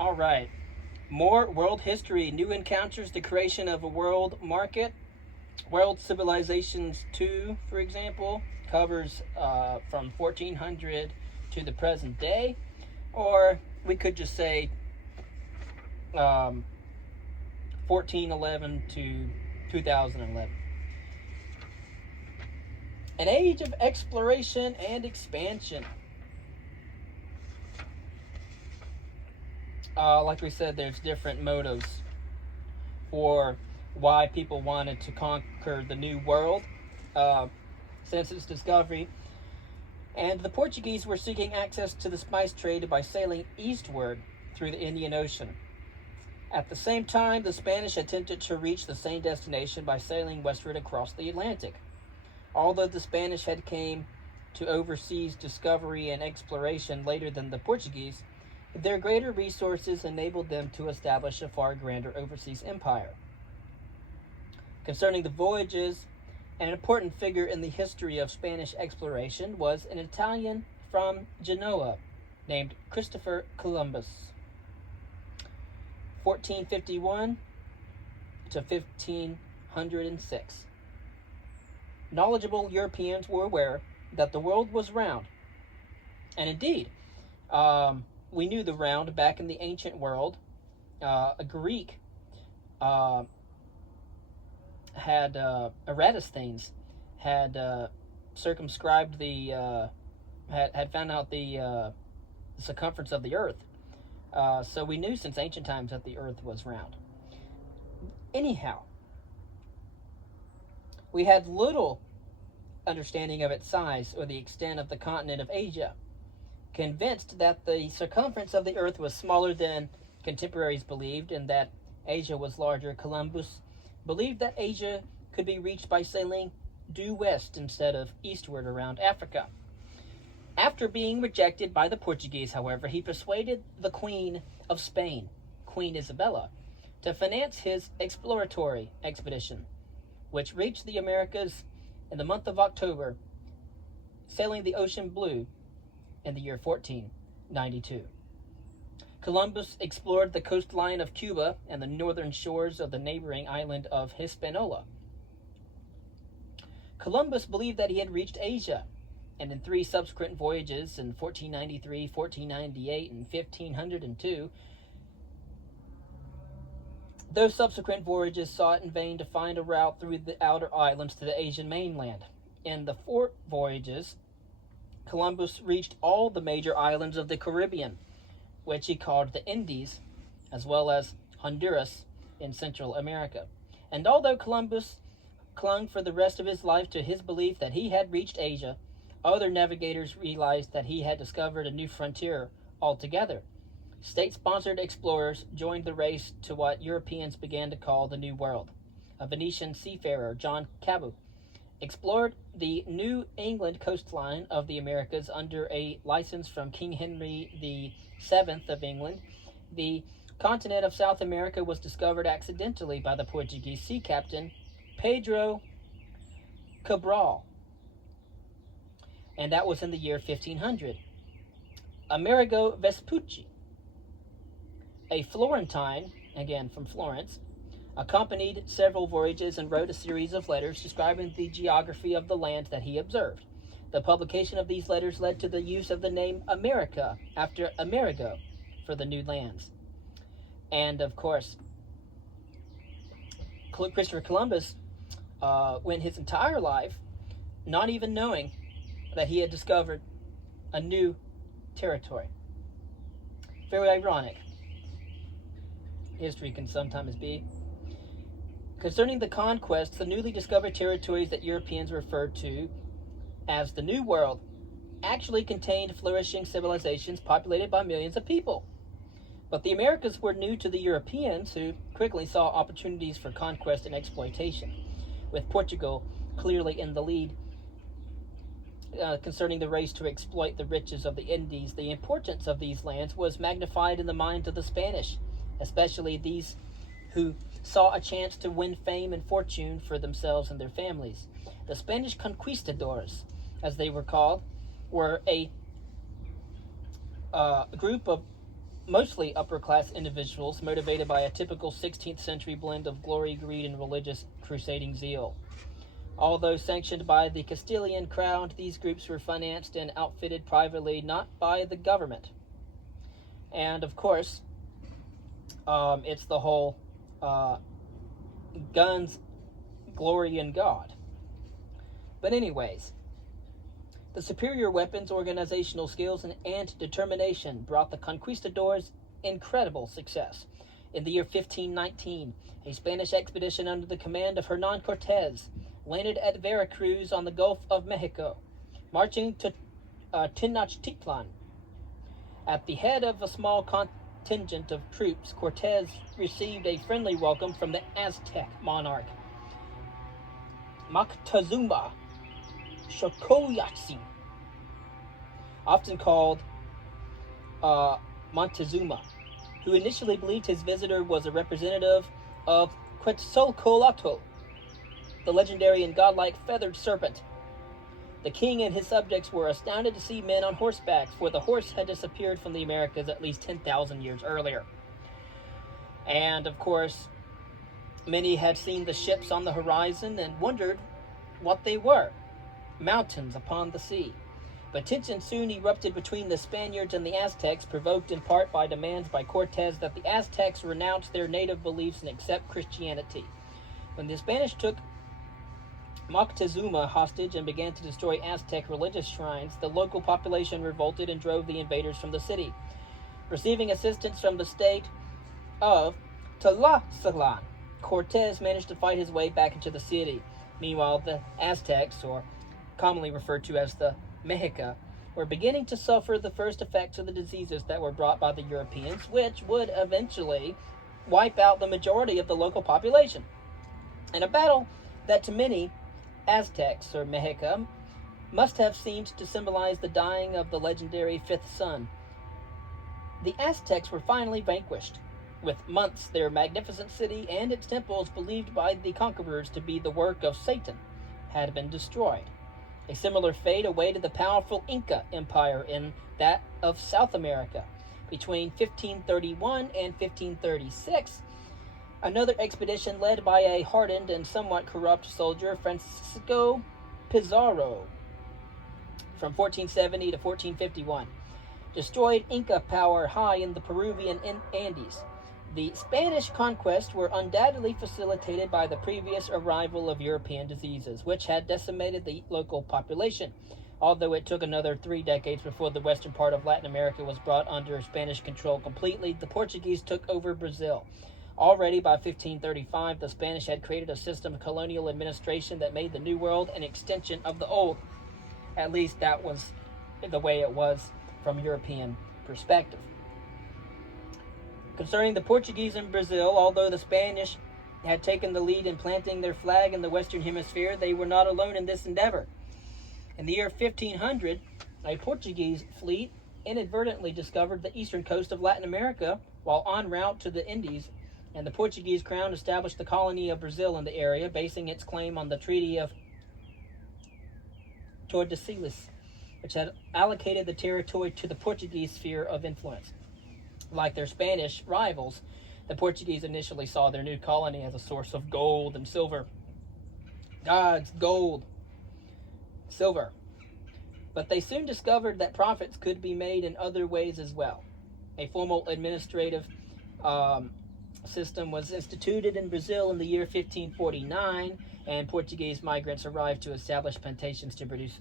All right. More world history, new encounters, the creation of a world market. World Civilizations 2, for example, covers from 1400 to the present day. Or we could just say 1411 to 2011. An age of exploration and expansion. Like we said, there's different motives for why people wanted to conquer the New World since its discovery. And the Portuguese were seeking access to the spice trade by sailing eastward through the Indian Ocean. At the same time, the Spanish attempted to reach the same destination by sailing westward across the Atlantic. Although the Spanish had came to overseas discovery and exploration later than the Portuguese, their greater resources enabled them to establish a far grander overseas empire. Concerning the voyages, an important figure in the history of Spanish exploration was an Italian from Genoa named Christopher Columbus. 1451 to 1506. Knowledgeable Europeans were aware that the world was round. And indeed, we knew the round back in the ancient world. A Greek had Eratosthenes had circumscribed the had found out the circumference of the Earth. So we knew since ancient times that the Earth was round. Anyhow, we had little understanding of its size or the extent of the continent of Asia. Convinced that the circumference of the Earth was smaller than contemporaries believed and that Asia was larger, Columbus believed that Asia could be reached by sailing due west instead of eastward around Africa. After being rejected by the Portuguese, however, he persuaded the Queen of Spain, Queen Isabella, to finance his exploratory expedition, which reached the Americas in the month of October, sailing the ocean blue in the year 1492. Columbus explored the coastline of Cuba and the northern shores of the neighboring island of Hispaniola. Columbus believed that he had reached Asia, and in 3 subsequent voyages in 1493, 1498, and 1502, those subsequent voyages sought in vain to find a route through the outer islands to the Asian mainland. In the 4 voyages, Columbus reached all the major islands of the Caribbean, which he called the Indies, as well as Honduras in Central America. And although Columbus clung for the rest of his life to his belief that he had reached Asia, other navigators realized that he had discovered a new frontier altogether. State-sponsored explorers joined the race to what Europeans began to call the New World. A Venetian seafarer, John Cabot, explored the New England coastline of the Americas under a license from King Henry VII of England. The continent of South America was discovered accidentally by the Portuguese sea captain Pedro Cabral, and that was in the year 1500. Amerigo Vespucci, a Florentine, again from Florence, accompanied several voyages and wrote a series of letters describing the geography of the land that he observed. The publication of these letters led to the use of the name America after Amerigo for the new lands. And of course, Christopher Columbus went his entire life not even knowing that he had discovered a new territory. Very ironic. History can sometimes be. Concerning the conquest, the newly discovered territories that Europeans referred to as the New World actually contained flourishing civilizations populated by millions of people. But the Americas were new to the Europeans, who quickly saw opportunities for conquest and exploitation, with Portugal clearly in the lead. Concerning the race to exploit the riches of the Indies, the importance of these lands was magnified in the minds of the Spanish, especially these who saw a chance to win fame and fortune for themselves and their families. The Spanish conquistadors, as they were called, were a group of mostly upper-class individuals motivated by a typical 16th century blend of glory, greed, and religious crusading zeal. Although sanctioned by the Castilian crown, these groups were financed and outfitted privately, not by the government. And of course, it's the whole guns, glory, and God. But anyways, the superior weapons, organizational skills, and determination brought the conquistadors incredible success. In the year 1519, a Spanish expedition under the command of Hernan Cortez landed at Veracruz on the Gulf of Mexico, marching to Tenochtitlan. At the head of a small contingent of troops, Cortez received a friendly welcome from the Aztec monarch, Moctezuma Xocoyotzin, often called Montezuma, who initially believed his visitor was a representative of Quetzalcoatl, the legendary and godlike feathered serpent. The king and his subjects were astounded to see men on horseback, for the horse had disappeared from the Americas at least 10,000 years earlier. And of course, many had seen the ships on the horizon and wondered what they were: mountains upon the sea. But tension soon erupted between the Spaniards and the Aztecs, provoked in part by demands by Cortez that the Aztecs renounce their native beliefs and accept Christianity. When the Spanish took Moctezuma hostage and began to destroy Aztec religious shrines, the local population revolted and drove the invaders from the city. Receiving assistance from the state of Tlaxcalan, Cortez managed to fight his way back into the city. Meanwhile, the Aztecs, or commonly referred to as the Mexica, were beginning to suffer the first effects of the diseases that were brought by the Europeans, which would eventually wipe out the majority of the local population. In a battle that to many Aztecs, or Mexica, must have seemed to symbolize the dying of the legendary fifth sun, the Aztecs were finally vanquished. With months, their magnificent city and its temples, believed by the conquerors to be the work of Satan, had been destroyed. A similar fate awaited the powerful Inca Empire in that of South America. Between 1531 and 1536, another expedition led by a hardened and somewhat corrupt soldier, Francisco Pizarro, from 1470 to 1451, destroyed Inca power high in the Peruvian Andes. The Spanish conquests were undoubtedly facilitated by the previous arrival of European diseases, which had decimated the local population. Although it took another 3 decades before the western part of Latin America was brought under Spanish control completely, the Portuguese took over Brazil. Already by 1535, the Spanish had created a system of colonial administration that made the New World an extension of the Old. At least that was the way it was from European perspective. Concerning the Portuguese in Brazil, although the Spanish had taken the lead in planting their flag in the Western Hemisphere, they were not alone in this endeavor. In the year 1500, a Portuguese fleet inadvertently discovered the eastern coast of Latin America while en route to the Indies, and the Portuguese crown established the colony of Brazil in the area, basing its claim on the Treaty of Tordesillas, which had allocated the territory to the Portuguese sphere of influence. Like their Spanish rivals, the Portuguese initially saw their new colony as a source of gold and silver. God's gold, silver. But they soon discovered that profits could be made in other ways as well. A formal administrative system was instituted in Brazil in the year 1549, and Portuguese migrants arrived to establish plantations to produce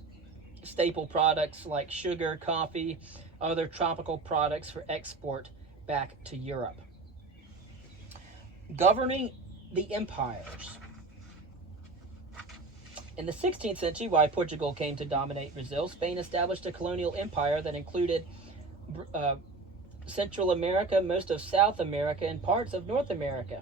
staple products like sugar, coffee, other tropical products for export back to Europe. Governing the empires. In the 16th century, while Portugal came to dominate Brazil, Spain established a colonial empire that included Central America, most of South America, and parts of North America.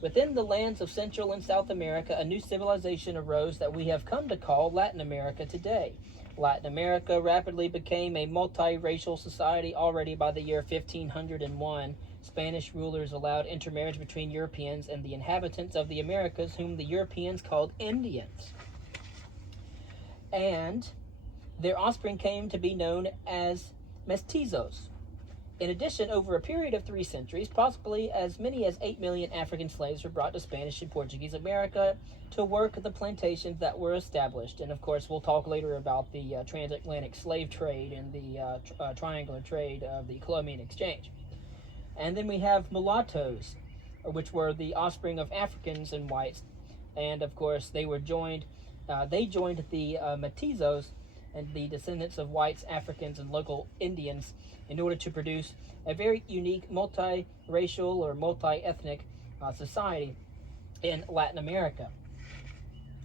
Within the lands of Central and South America, a new civilization arose that we have come to call Latin America today. Latin America rapidly became a multiracial society already by the year 1501. Spanish rulers allowed intermarriage between Europeans and the inhabitants of the Americas, whom the Europeans called Indians. And their offspring came to be known as mestizos. In addition, over a period of 3 centuries, possibly as many as 8 million African slaves were brought to Spanish and Portuguese America to work the plantations that were established. And of course, we'll talk later about the transatlantic slave trade and the triangular trade of the Columbian Exchange. And then we have mulattoes, which were the offspring of Africans and whites. And of course, they joined the mestizos and the descendants of whites, Africans, and local Indians in order to produce a very unique multi-racial or multi-ethnic society in Latin America.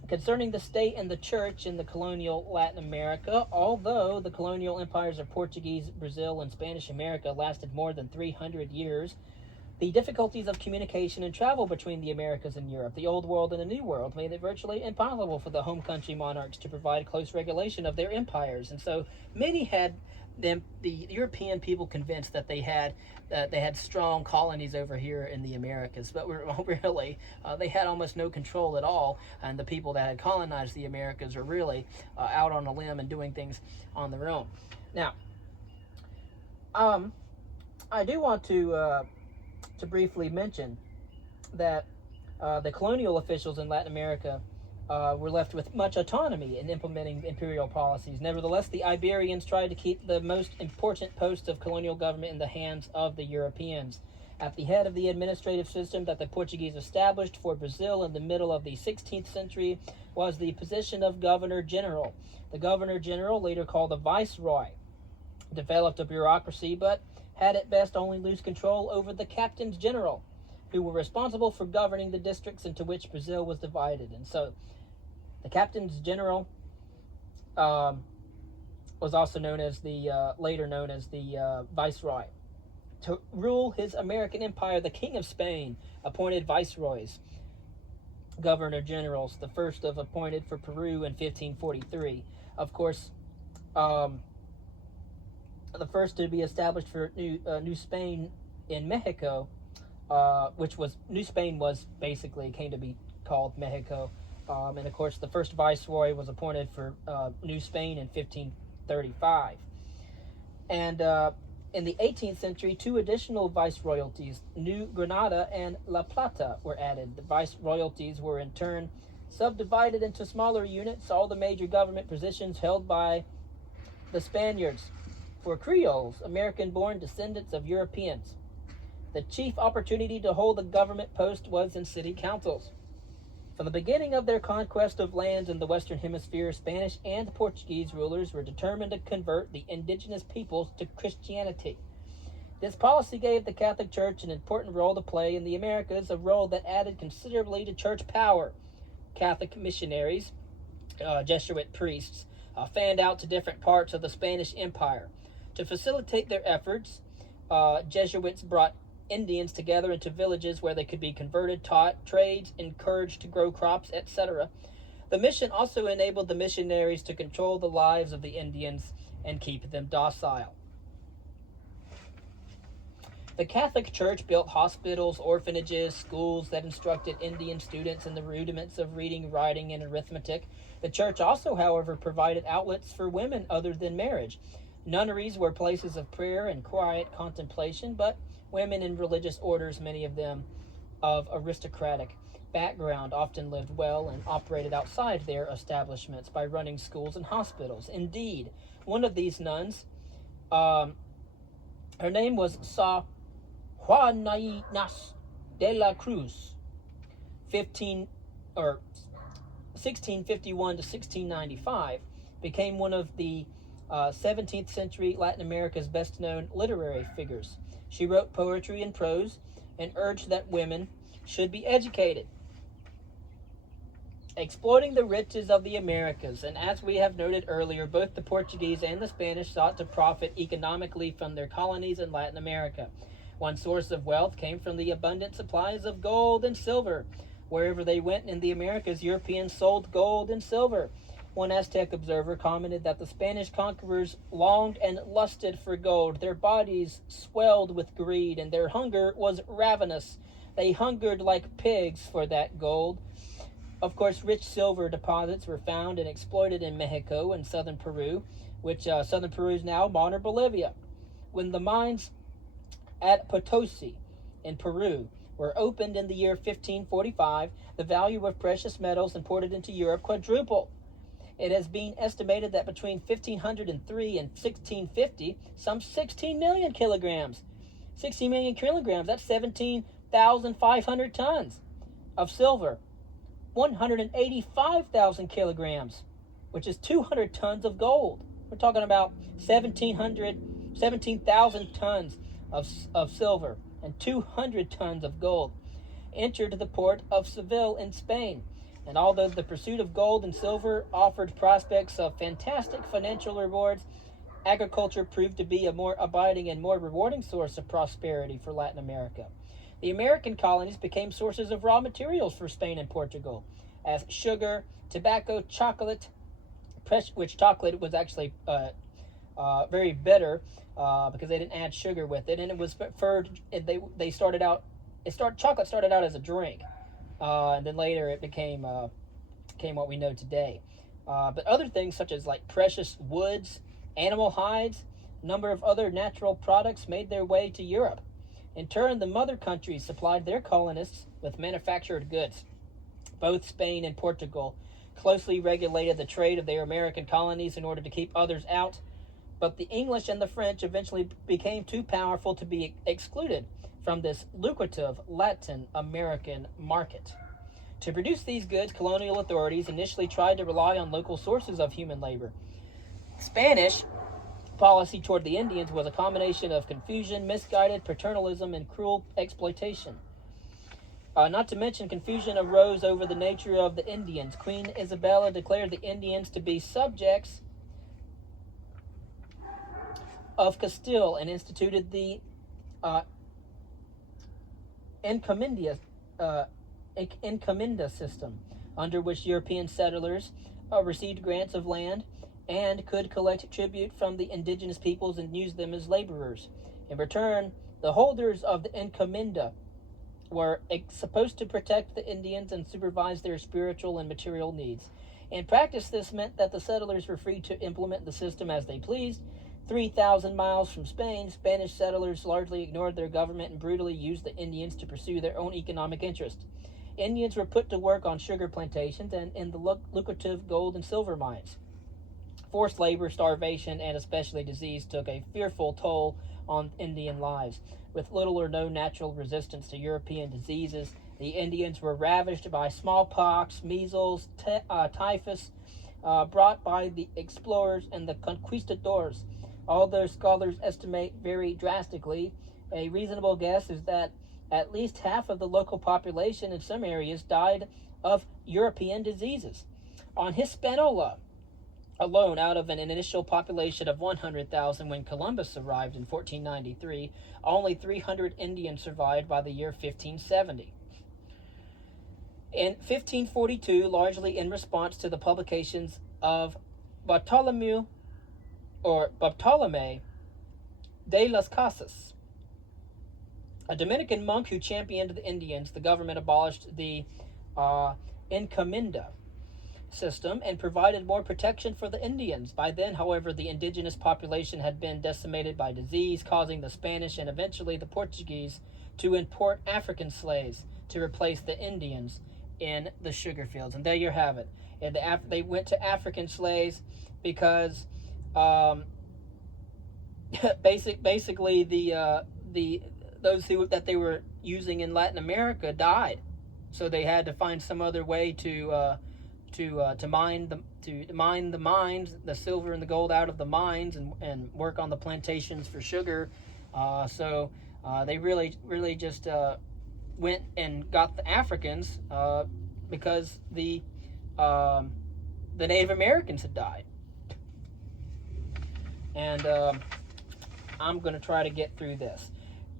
Concerning the state and the church in the colonial Latin America, although the colonial empires of Portuguese, Brazil, and Spanish America lasted more than 300 years, the difficulties of communication and travel between the Americas and Europe, the Old World and the New World, made it virtually impossible for the home country monarchs to provide close regulation of their empires. And so many had the European people convinced that they had strong colonies over here in the Americas, but really they had almost no control at all, and the people that had colonized the Americas are really out on a limb and doing things on their own. Now, I do want to briefly mention that the colonial officials in Latin America were left with much autonomy in implementing imperial policies. Nevertheless, the Iberians tried to keep the most important posts of colonial government in the hands of the Europeans. At the head of the administrative system that the Portuguese established for Brazil in the middle of the 16th century was the position of Governor General. The Governor General, later called the Viceroy, developed a bureaucracy, but had at best only loose control over the Captains General, who were responsible for governing the districts into which Brazil was divided. And so the Captains General was also known as later known as the Viceroy. To rule his American empire, the King of Spain appointed viceroys, governor generals, the first of appointed for Peru in 1543. Of course, the first to be established for New Spain in Mexico, which was New Spain was basically came to be called Mexico. And of course, the first viceroy was appointed for New Spain in 1535. And in the 18th century, 2 additional viceroyalties, New Granada and La Plata, were added. The viceroyalties were in turn subdivided into smaller units, all the major government positions held by the Spaniards. For Creoles, American-born descendants of Europeans, the chief opportunity to hold a government post was in city councils. From the beginning of their conquest of lands in the Western Hemisphere, Spanish and Portuguese rulers were determined to convert the indigenous peoples to Christianity. This policy gave the Catholic Church an important role to play in the Americas, a role that added considerably to church power. Catholic missionaries, Jesuit priests, fanned out to different parts of the Spanish Empire. To facilitate their efforts, Jesuits brought Indians together into villages where they could be converted, taught trades, encouraged to grow crops, etc. The mission also enabled the missionaries to control the lives of the Indians and keep them docile. The Catholic Church built hospitals, orphanages, schools that instructed Indian students in the rudiments of reading, writing, and arithmetic. The church also, however, provided outlets for women other than marriage. Nunneries were places of prayer and quiet contemplation, but women in religious orders, many of them of aristocratic background, often lived well and operated outside their establishments by running schools and hospitals. Indeed, one of these nuns, her name was Sa Juaninas de la Cruz, 1651 to 1695, became one of the 17th century Latin America's best-known literary figures. She wrote poetry and prose and urged that women should be educated, exploiting the riches of the Americas. And as we have noted earlier, both the Portuguese and the Spanish sought to profit economically from their colonies in Latin America. One source of wealth came from the abundant supplies of gold and silver. Wherever they went in the Americas, Europeans sold gold and silver. One Aztec observer commented that the Spanish conquerors longed and lusted for gold. Their bodies swelled with greed, and their hunger was ravenous. They hungered like pigs for that gold. Of course, rich silver deposits were found and exploited in Mexico and southern Peru, which southern Peru is now modern Bolivia. When the mines at Potosi in Peru were opened in the year 1545, the value of precious metals imported into Europe quadrupled. It has been estimated that between 1503 and 1650, some 16 million kilograms, 16 million kilograms, that's 17,500 tons of silver, 185,000 kilograms, which is 200 tons of gold. We're talking about 17,000 tons of silver and 200 tons of gold entered the port of Seville in Spain. And although the pursuit of gold and silver offered prospects of fantastic financial rewards, agriculture proved to be a more abiding and more rewarding source of prosperity for Latin America. The American colonies became sources of raw materials for Spain and Portugal, as sugar, tobacco, chocolate, which chocolate was actually very bitter because they didn't add sugar with it, and it was preferred. Chocolate started out as a drink, and then later it became what we know today. But other things such as like precious woods, animal hides, a number of other natural products made their way to Europe. In turn, the mother countries supplied their colonists with manufactured goods. Both Spain and Portugal closely regulated the trade of their American colonies in order to keep others out, but the English and the French eventually became too powerful to be excluded from this lucrative Latin American market. To produce these goods, colonial authorities initially tried to rely on local sources of human labor. Spanish policy toward the Indians was a combination of confusion, misguided paternalism, and cruel exploitation. Not to mention, confusion arose over the nature of the Indians. Queen Isabella declared the Indians to be subjects of Castile and instituted the encomienda system, under which European settlers received grants of land and could collect tribute from the indigenous peoples and use them as laborers. In return, the holders of the encomienda were supposed to protect the Indians and supervise their spiritual and material needs. In practice, this meant that the settlers were free to implement the system as they pleased. 3,000 miles from Spain, Spanish settlers largely ignored their government and brutally used the Indians to pursue their own economic interests. Indians were put to work on sugar plantations and in the lucrative gold and silver mines. Forced labor, starvation, and especially disease took a fearful toll on Indian lives. With little or no natural resistance to European diseases, the Indians were ravaged by smallpox, measles, typhus, brought by the explorers and the conquistadors. Although scholars estimate very drastically, a reasonable guess is that at least half of the local population in some areas died of European diseases. On Hispaniola alone, out of an initial population of 100,000 when Columbus arrived in 1493, only 300 Indians survived by the year 1570. In 1542, largely in response to the publications of Bartolome de las Casas, a Dominican monk who championed the Indians, the government abolished the encomienda system and provided more protection for the Indians. By then, however, the indigenous population had been decimated by disease, causing the Spanish and eventually the Portuguese to import African slaves to replace the Indians in the sugar fields. And there you have it. And they went to African slaves because basically those that they were using in Latin America died, so they had to find some other way to mine the mines, the silver and the gold out of the mines, and work on the plantations for sugar. So they really just went and got the Africans because the Native Americans had died. And I'm going to try to get through this.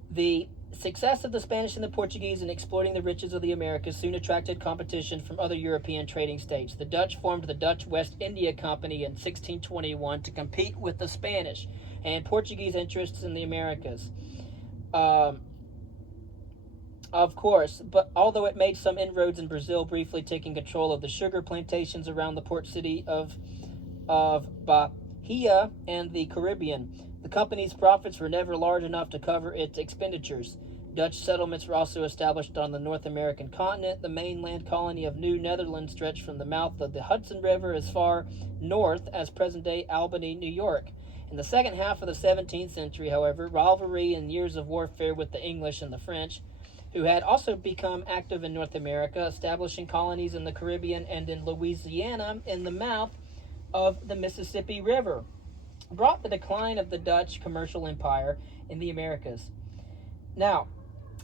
The success of the Spanish and the Portuguese in exploiting the riches of the Americas soon attracted competition from other European trading states. The Dutch formed the Dutch West India Company in 1621 to compete with the Spanish and Portuguese interests in the Americas. Of course, but although it made some inroads in Brazil, briefly taking control of the sugar plantations around the port city of Bahia and the Caribbean, The company's profits were never large enough to cover its expenditures. Dutch settlements were also established on the North American continent. The mainland colony of New Netherland stretched from the mouth of the Hudson River as far north as present-day Albany, New York. In the second half of the 17th century, however, rivalry and years of warfare with the English and the French, who had also become active in North America, establishing colonies in the Caribbean and in Louisiana in the mouth of the Mississippi River, brought the decline of the Dutch commercial empire in the Americas. Now,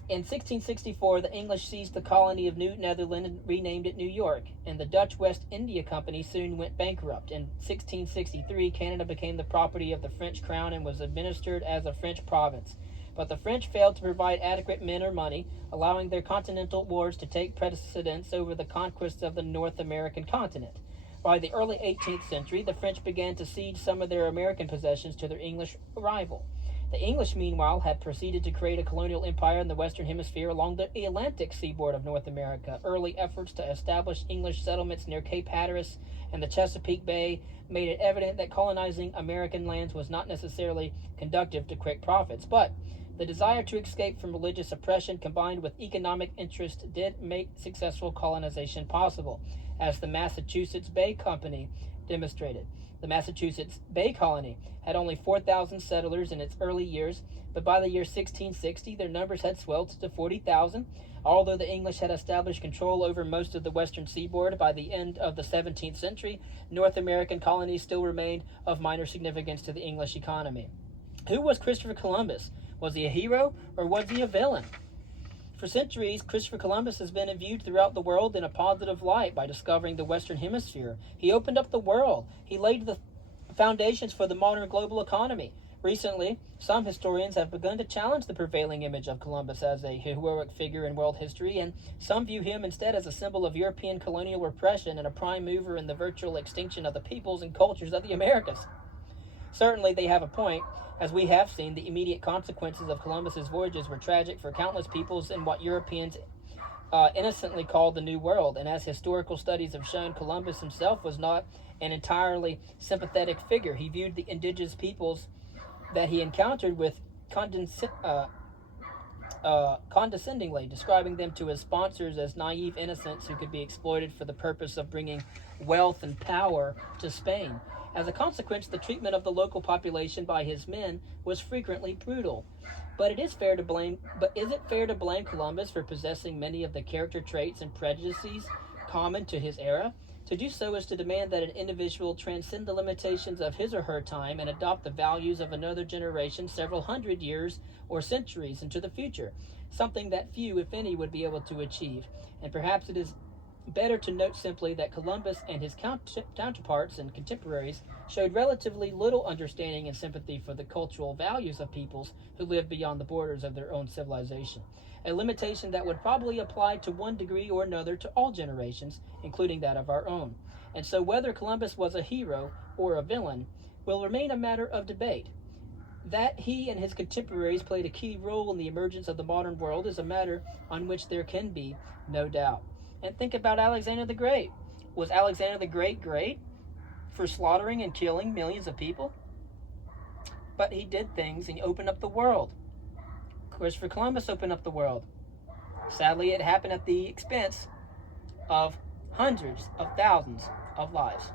in 1664, the English seized the colony of New Netherland and renamed it New York, and the Dutch West India Company soon went bankrupt. In 1663, Canada became the property of the French crown and was administered as a French province. But the French failed to provide adequate men or money, allowing their continental wars to take precedence over the conquest of the North American continent. By the early 18th century, the French began to cede some of their American possessions to their English rival. The English, meanwhile, had proceeded to create a colonial empire in the Western Hemisphere along the Atlantic seaboard of North America. Early efforts to establish English settlements near Cape Hatteras and the Chesapeake Bay made it evident that colonizing American lands was not necessarily conducive to quick profits, but the desire to escape from religious oppression combined with economic interest did make successful colonization possible, as the Massachusetts Bay Company demonstrated. The Massachusetts Bay Colony had only 4,000 settlers in its early years, but by the year 1660 their numbers had swelled to 40,000. Although the English had established control over most of the western seaboard by the end of the 17th century, North American colonies still remained of minor significance to the English economy. Who was Christopher Columbus? Was he a hero or was he a villain? For centuries, Christopher Columbus has been viewed throughout the world in a positive light by discovering the Western Hemisphere. He opened up the world. He laid the foundations for the modern global economy. Recently, some historians have begun to challenge the prevailing image of Columbus as a heroic figure in world history, and some view him instead as a symbol of European colonial repression and a prime mover in the virtual extinction of the peoples and cultures of the Americas. Certainly, they have a point. As we have seen, the immediate consequences of Columbus's voyages were tragic for countless peoples in what Europeans innocently called the New World, and as historical studies have shown, Columbus himself was not an entirely sympathetic figure. He viewed the indigenous peoples that he encountered with condescendingly, describing them to his sponsors as naive innocents who could be exploited for the purpose of bringing wealth and power to Spain. As a consequence, the treatment of the local population by his men was frequently brutal. But is it fair to blame Columbus for possessing many of the character traits and prejudices common to his era? To do so is to demand that an individual transcend the limitations of his or her time and adopt the values of another generation several hundred years or centuries into the future, something that few, if any, would be able to achieve. And perhaps it is better to note simply that Columbus and his counterparts and contemporaries showed relatively little understanding and sympathy for the cultural values of peoples who lived beyond the borders of their own civilization, a limitation that would probably apply to one degree or another to all generations, including that of our own. And so whether Columbus was a hero or a villain will remain a matter of debate. That he and his contemporaries played a key role in the emergence of the modern world is a matter on which there can be no doubt. And think about Alexander the Great. Was Alexander the Great great for slaughtering and killing millions of people? But he did things and he opened up the world. Christopher Columbus opened up the world. Sadly, it happened at the expense of hundreds of thousands of lives.